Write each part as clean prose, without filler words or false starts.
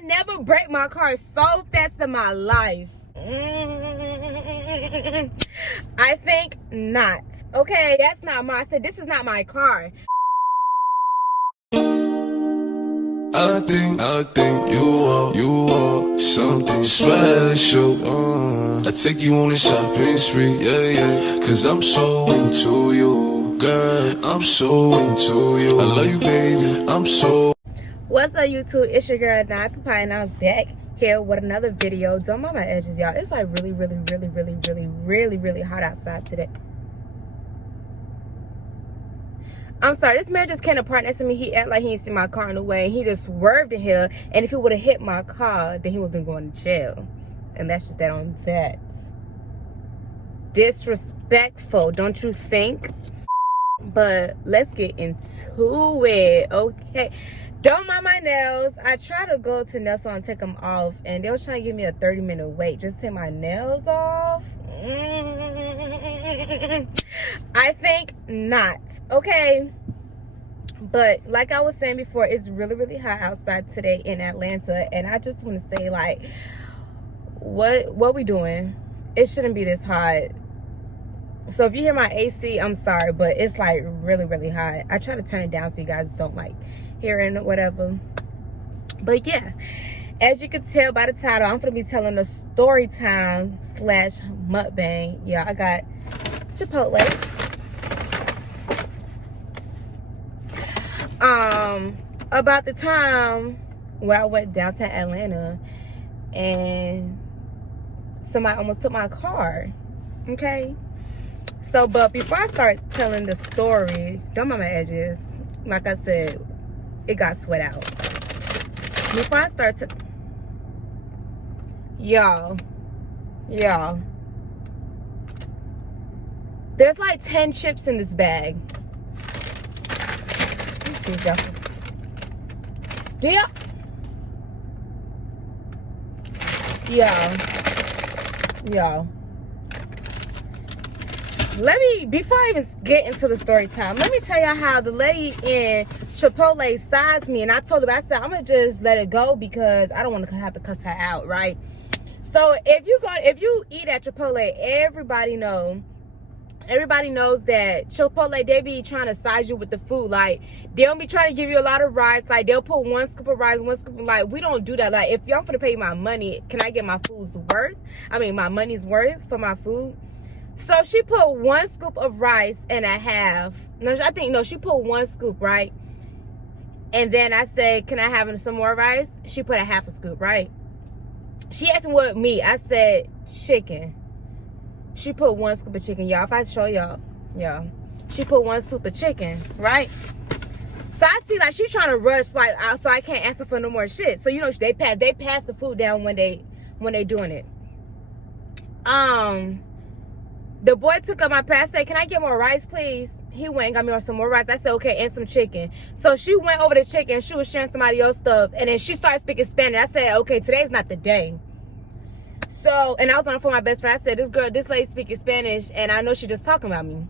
I never break my car so fast in my life. I think not. Okay, that's not my. I said this is not my car. I think you are something special. I take you on a shopping spree, yeah. Cause I'm so into you, girl. I'm so into you. I love you, baby. I'm so. What's up, YouTube? It's your girl, Papaya, and I'm back here with another video. Don't mind my edges, y'all. It's like really hot outside today. I'm sorry, this man just came to park next to me. He act like he didn't see my car in the way. He just swerved in here, and if he would have hit my car, then he would have been going to jail. And that's just that on that. Disrespectful, don't you think? But let's get into it, okay? Don't mind my nails. I tried to go to nail salon and take them off, and they was trying to give me a 30-minute wait just to take my nails off. I think not, okay? But like I was saying before, it's really hot outside today in Atlanta, and I just want to say, like, what we doing? It shouldn't be this hot. So if you hear my AC, I'm sorry, but it's like really hot. I try to turn it down so you guys don't like hearing or whatever. But yeah, as you can tell by the title, I'm gonna be telling a story time / mukbang. Yeah, I got Chipotle. About the time where I went downtown Atlanta and somebody almost took my car. Okay. So, but before I start telling the story, don't mind my edges. Like I said, it got sweat out. Before I start to, y'all, there's like 10 chips in this bag. Let's see, y'all. Y'all. Before I even get into the story time, let me tell y'all how the lady in Chipotle sized me, and I told her, I said, I'm gonna just let it go because I don't want to have to cuss her out, right? So if you eat at Chipotle, everybody knows that Chipotle, they be trying to size you with the food. Like, they don't be trying to give you a lot of rice. Like, they'll put one scoop of rice, one scoop of, like, we don't do that. Like, if y'all gonna pay my money, can I get my food's worth? I mean, my money's worth for my food. So she put one scoop of rice and a half. No, she put one scoop, right? And then I said, can I have some more rice? She put a half a scoop, right? She asked me what meat. I said chicken. She put one scoop of chicken, y'all. If I show y'all, she put one scoop of chicken, right? So I see, like, she's trying to rush, like, out, so I can't answer for no more shit. So, you know, they pass the food down when they doing it. The boy took up my plate. I said, can I get more rice, please? He went and got me some more rice. I said, okay, and some chicken. So she went over the chicken. She was sharing somebody else's stuff. And then she started speaking Spanish. I said, okay, today's not the day. So, and I was on the phone with my best friend. I said, this lady speaking Spanish, and I know she just talking about me.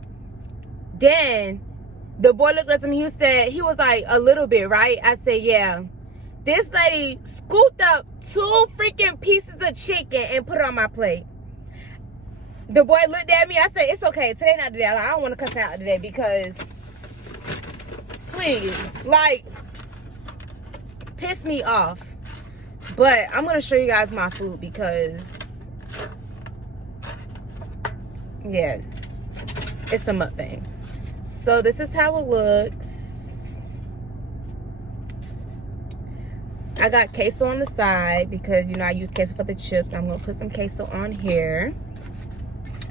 Then the boy looked up to me. He was like, a little bit, right? I said, yeah. This lady scooped up 2 freaking pieces of chicken and put it on my plate. The boy looked at me. I said, it's okay. Today not the day. I don't want to cuss out today because, sweet, like, piss me off. But I'm going to show you guys my food because, yeah, it's a mukbang. So this is how it looks. I got queso on the side because, you know, I use queso for the chips. I'm going to put some queso on here.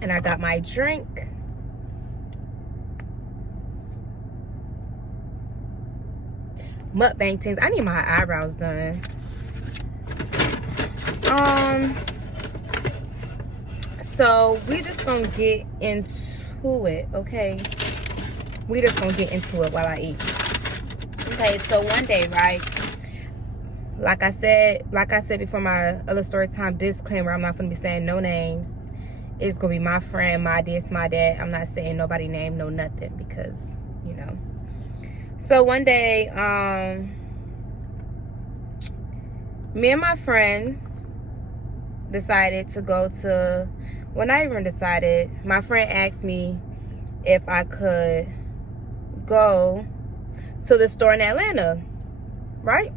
And I got my drink. Mukbang things. I need my eyebrows done. So we just gonna get into it, okay? We just gonna get into it while I eat. Okay, so one day, right? Like I said before, my other story time disclaimer, I'm not gonna be saying no names. It's gonna be my friend, my this, my dad. I'm not saying nobody name, no nothing, because, you know. So one day, Me and my friend decided to go to, well, not even decided. My friend asked me if I could go to the store in Atlanta, right?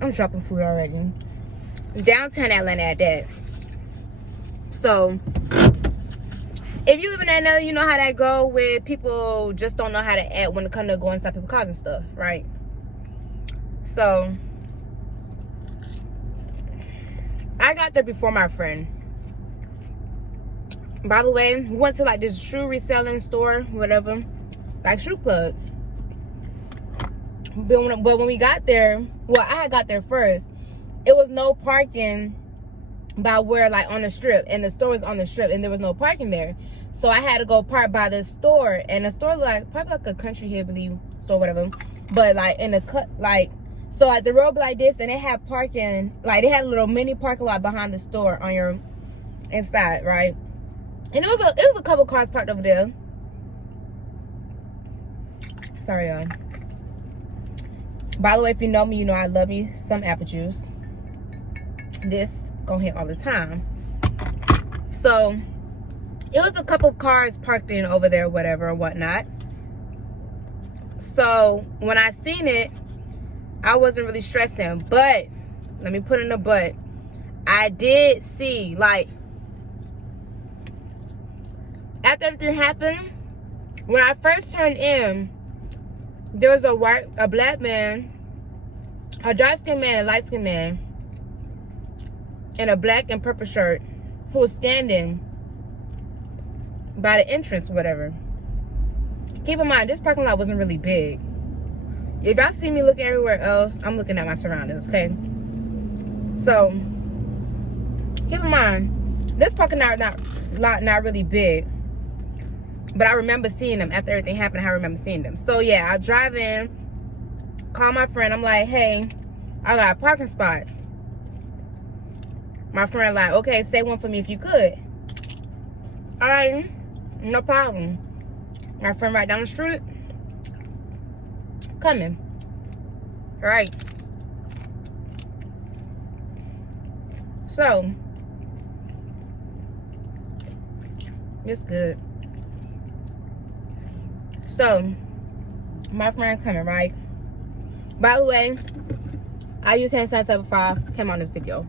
I'm dropping food already. Downtown Atlanta at that. So, if you live in Atlanta, you know how that go with people just don't know how to act when it comes to going inside people's cars and stuff, right? So, I got there before my friend. By the way, we went to like this shoe reselling store, whatever, like shoe plugs. But when we got there, well, I had got there first. It was no parking by where, like, on the strip, and the store was on the strip, and there was no parking there. So I had to go park by the store, and the store like probably like a country hillbilly store, whatever. But like in the cut, like, so like the road be like this, and they had parking, like they had a little mini parking lot behind the store on your inside, right? And it was a couple cars parked over there. Sorry, y'all. By the way, if you know me, you know I love me some apple juice. This go hit all the time. So it was a couple cars parked in over there, whatever, whatnot. So when I seen it, I wasn't really stressing. But let me put in a but. I did see, like, after everything happened, when I first turned in, there was a black man, a dark-skinned man, a light-skinned man, in a black and purple shirt, who was standing by the entrance, whatever. Keep in mind, this parking lot wasn't really big. If y'all see me looking everywhere else, I'm looking at my surroundings, okay? So, keep in mind, this parking lot not really big. But I remember seeing them after everything happened. I remember seeing them. So yeah, I drive in, call my friend. I'm like, hey, I got a parking spot. My friend like, okay, say one for me if you could. All right, no problem. My friend right down the street, coming. All right. So, it's good. So, my friend coming, right? By the way, I use hand sanitizer before I came on this video.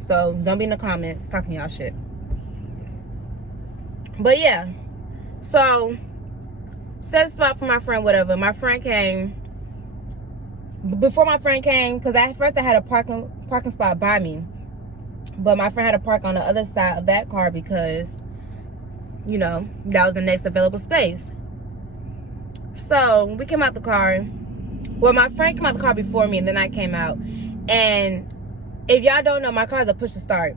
So, don't be in the comments talking y'all shit. But yeah. So, set a spot for my friend, whatever. My friend came. Before my friend came, because at first I had a parking spot by me. But my friend had to park on the other side of that car because, you know, that was the next available space. So we came out the car. Well, my friend came out the car before me, and then I came out. And if y'all don't know, my car's a push to start.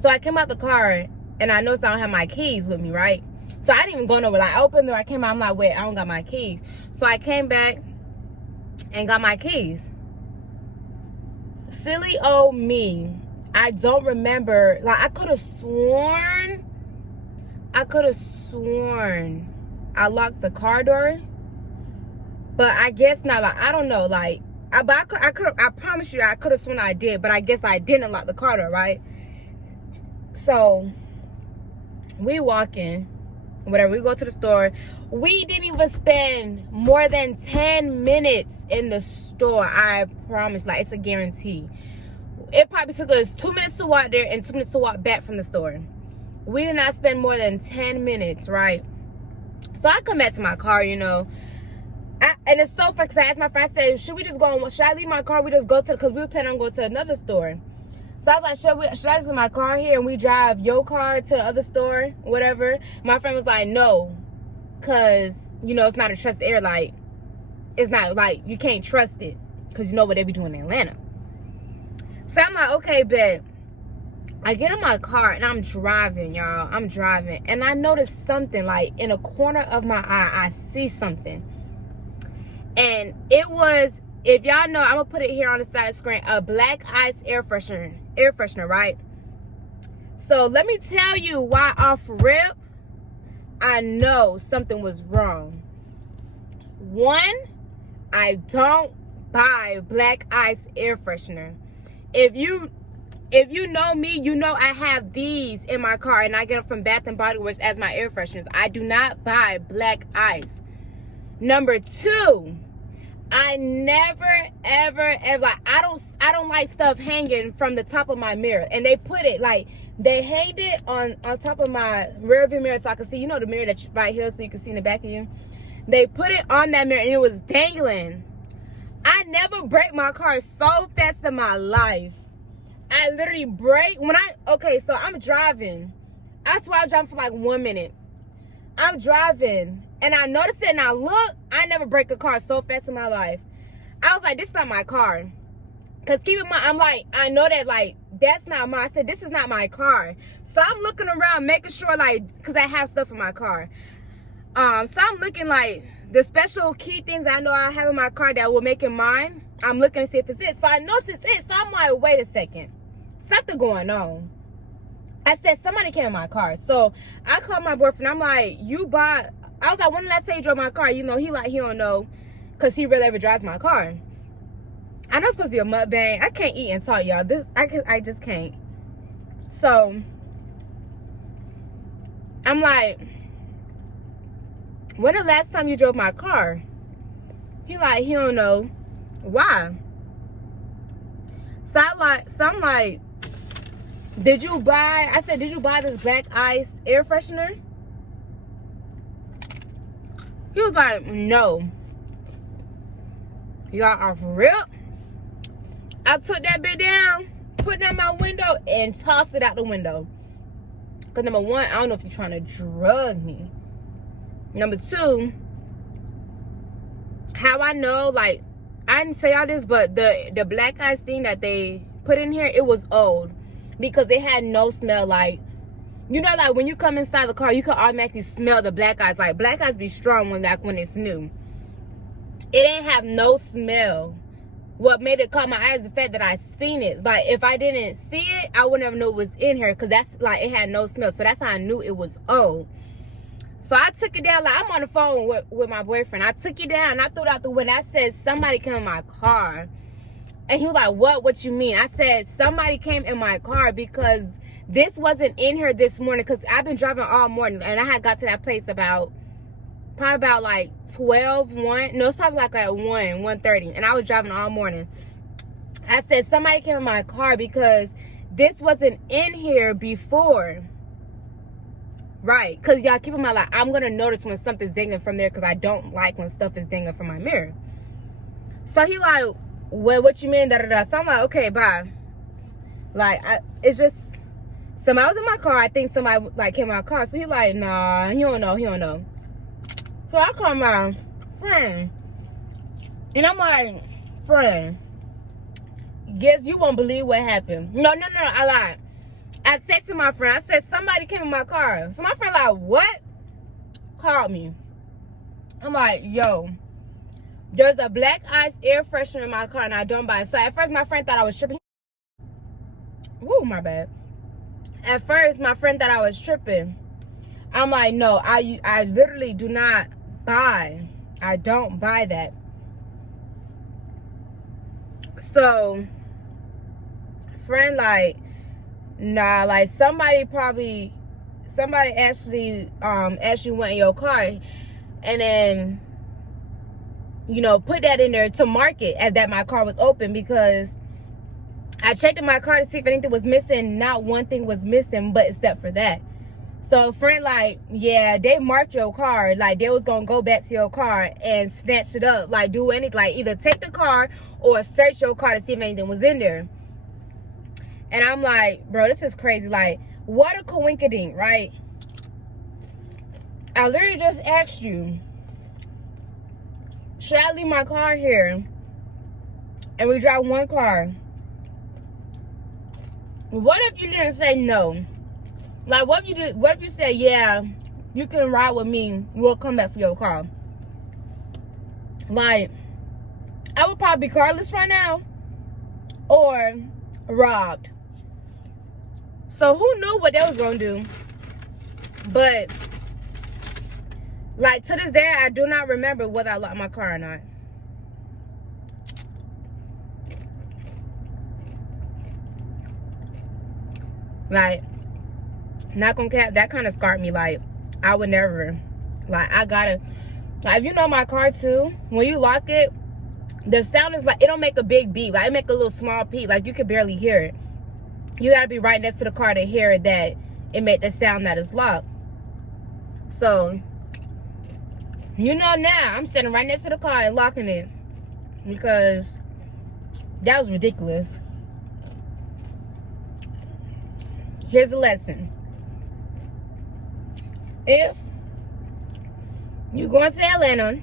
So I came out the car, and I noticed I don't have my keys with me, right? So I didn't even go nowhere. Like, I opened the door, I came out, I'm like, wait, I don't got my keys. So I came back and got my keys. Silly old me. I don't remember. Like, I could have sworn I locked the car door, but I guess not. Like, I don't know. Like, I promise you, I could have sworn I did, but I guess I didn't lock the car door, right? So we walk in, whatever. We go to the store. We didn't even spend more than 10 minutes in the store. I promise. Like, it's a guarantee. It probably took us 2 minutes to walk there and 2 minutes to walk back from the store. We did not spend more than 10 minutes, right? So I come back to my car, you know. And it's so funny because I asked my friend, I said, should I leave my car? We just go to, because we were planning on going to another store. So I was like, should I just leave my car here and we drive your car to the other store, whatever? My friend was like, no, because, you know, it's not a trusted area. Like, it's not, like, you can't trust it because you know what they be doing in Atlanta. So I'm like, okay, bet. I get in my car and I'm driving, y'all. I'm driving. And I noticed something, like, in a corner of my eye, I see something. And it was, if y'all know, I'm going to put it here on the side of the screen, a black ice air freshener, right? So let me tell you why off rip, I know something was wrong. One, I don't buy black ice air freshener. If you know me, you know I have these in my car, and I get them from Bath and Body Works as my air fresheners. I do not buy black ice. Number two, I never ever like I don't like stuff hanging from the top of my mirror. And they put it like they hanged it on top of my rear view mirror so I can see, you know, the mirror that's right here so you can see in the back of you. They put it on that mirror and it was dangling. I never break my car so fast in my life. I literally brake when so I'm driving. I swear I'm driving for like 1 minute. I'm driving and I noticed it and I look, I never break a car so fast in my life. I was like, this is not my car. Cause keep in mind, I'm like, I know that like, that's not mine. I said, this is not my car. So I'm looking around, making sure like, cause I have stuff in my car. So I'm looking like the special key things I know I have in my car that will make it mine. I'm looking to see if it's it. So I know it's it. So I'm like, wait a second. Something going on. I said, somebody came in my car. So I called my boyfriend. I'm like, I was like, when did I say you drove my car? You know, he don't know. Because he really ever drives my car. I know it's supposed to be a mukbang. I can't eat and talk, y'all. I just can't. So I'm like, when the last time you drove my car? He don't know. Why? So I'm like, did you buy this black ice air freshener? He was like, no. Y'all are for real? I took that bit down, put it out my window, and tossed it out the window. Because number one, I don't know if you're trying to drug me. Number two, how I know, like, I didn't say all this, but the black ice thing that they put in here, it was old. Because it had no smell. Like, you know, like when you come inside the car, you can automatically smell the black ice. Like, black ice be strong when it's new. It didn't have no smell. What made it caught my eye is the fact that I seen it. But if I didn't see it, I would never know it was in here. Because that's like, it had no smell. So that's how I knew it was old. So I took it down. Like, I'm on the phone with my boyfriend. I took it down. I threw it out the window. I said, somebody came in my car. And he was like, what you mean? I said, somebody came in my car because this wasn't in here this morning. Because I've been driving all morning. And I had got to that place probably about like 12, 1. No, it's probably like at 1:30. And I was driving all morning. I said, somebody came in my car because this wasn't in here before. Right. Because y'all keep in mind, like, I'm going to notice when something's dinging from there. Because I don't like when stuff is dinging from my mirror. So he like, well, what you mean? So I'm like, okay, bye. Like, it's just, somebody was in my car. I think somebody like came in my car. So he like, nah, he don't know. So I call my friend. And I'm like, friend, guess you won't believe what happened. No, I lied. I said to my friend, I said, somebody came in my car. So my friend like, what? Called me. I'm like, yo, there's a black ice air freshener in my car and I don't buy it. So at first my friend thought I was tripping. Woo, my bad. At first my friend thought I was tripping. I'm like, no, I literally do not buy. I don't buy that. So friend like, nah, like somebody actually went in your car and then, you know, put that in there to market as that my car was open, because I checked in my car to see if anything was missing. Not one thing was missing, but except for that. So friend like, yeah, they marked your car. Like, they was gonna go back to your car and snatch it up. Like, do anything, like either take the car or search your car to see if anything was in there. And I'm like, bro, this is crazy. Like, what a coinkydink, right? I literally just asked you, should I leave my car here and we drive one car? What if you didn't say no? Like, what if you said, yeah, you can ride with me, we'll come back for your car? Like, I would probably be carless right now or robbed. So who knew what they was gonna do? But Like, to this day, I do not remember whether I locked my car or not. Like, not gonna cap, that kind of scarred me. Like, I would never, like, I gotta, like, if you know my car too, when you lock it, the sound is like, it don't make a big beep. Like, it make a little small peep. Like, you can barely hear it. You gotta be right next to the car to hear it, that it made the sound that it's locked. So, you know, now I'm sitting right next to the car and locking it, because that was ridiculous. Here's a lesson. If you're going to Atlanta,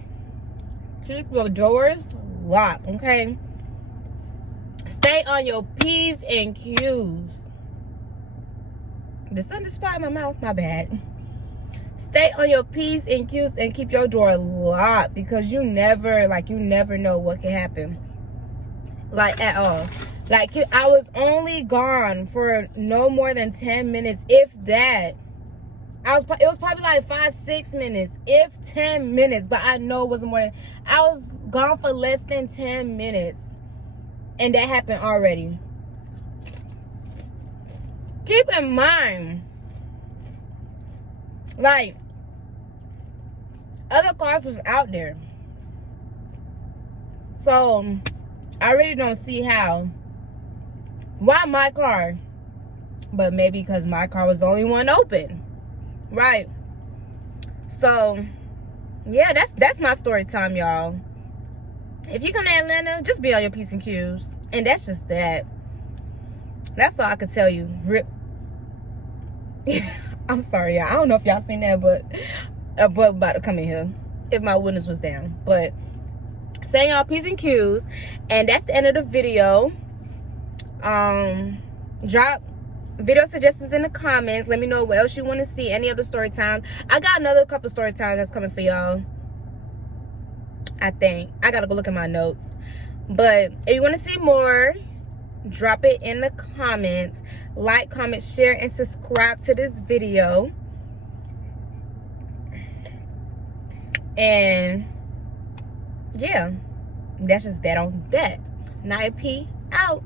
keep your doors locked, okay? Stay on your P's and Q's. The sun just fly in my mouth, my bad. Stay on your P's and Q's and keep your door locked, because you never know what can happen. Like, at all. Like, I was only gone for no more than 10 minutes, if that. It was probably like 5-6 minutes, if 10 minutes, but I know it wasn't more than, I was gone for less than 10 minutes, and that happened already. Keep in mind, like, other cars was out there, so I really don't see why my car, but maybe because my car was the only one open. Right. So, yeah, that's my story time, y'all. If you come to Atlanta, just be on your P's and Q's. And that's just that. That's all I could tell you. I'm sorry, y'all. I don't know if y'all seen that, but a bug about to come in here if my windows was down. But say y'all P's and Q's. And that's the end of the video. Drop video suggestions in the comments. Let me know what else you want to see, any other story times. I got another couple story times that's coming for y'all. I think I gotta go look at my notes, but if you want to see more, drop it in the comments. Like, comment, share, and subscribe to this video. And yeah, that's just that on that. Nia P out.